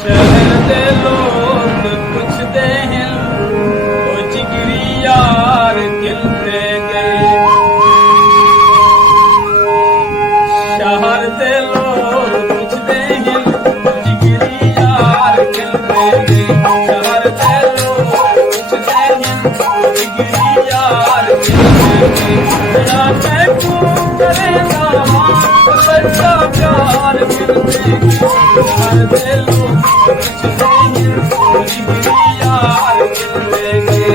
शहर दे लोग पुछदे हैं ओ जिगरी यार किलते गए। शहर दे लोग पुछदे हैं ओ जिगरी यार किलते गए। शहर दे लोग पुछदे हैं ओ जिगरी यार किलते गए। ना तैकू करेगा सच्चा प्यार मिलते गए। शहर दे लोग पुछदे हैं ओ जिगरी यार किलते गए।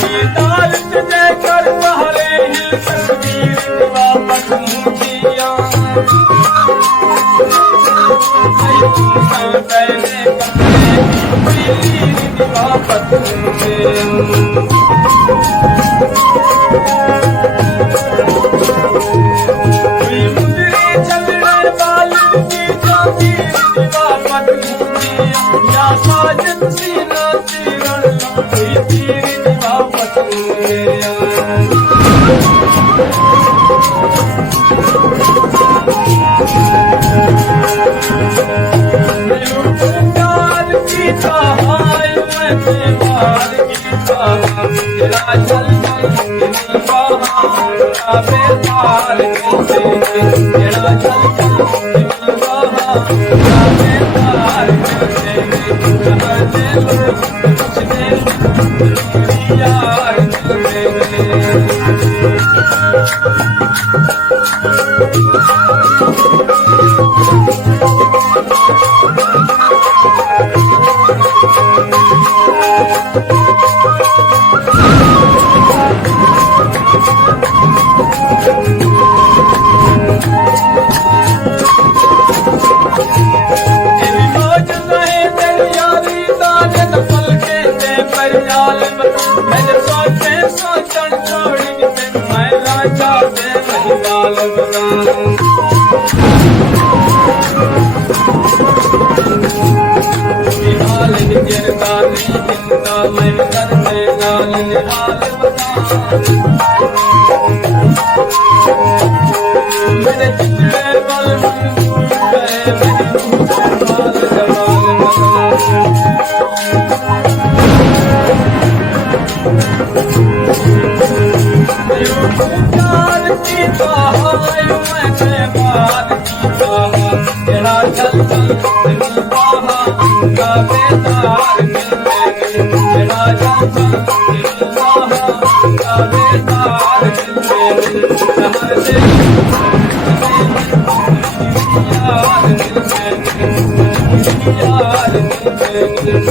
दीदार तुझे कर पहले हिल तस्वीर वापस मुझिया। पहले कपड़े वापस मुझे। मुंदरी चलने वाली की जाती वापस मुझिया। या साजन सीना तीरण कोई तीर वापस मुझे। प्यार की कहानी मैं प्यार की कहानी तेरा चल चल वहाँ बेकार तेरा चल चल वहाँ बेकार यार मैंने सोचे सोचन छोड़ी मैं राजा से महिपाल बना। निहाल गिरता नहीं गिरता मैं कर में लाल निहाल बना। मेरे चितड़े बल मंजूर गए मेरे मुँह बाल जवाल बना। प्यार की कहानी मैं प्यार की कहानी तेरा चल चल वहाँ बेकार मिलते गए। तेरा चल चल वहाँ बेकार मिलते गए। शहर दे यार मिलते गए। यार मिलते गए। यार मिलते गए।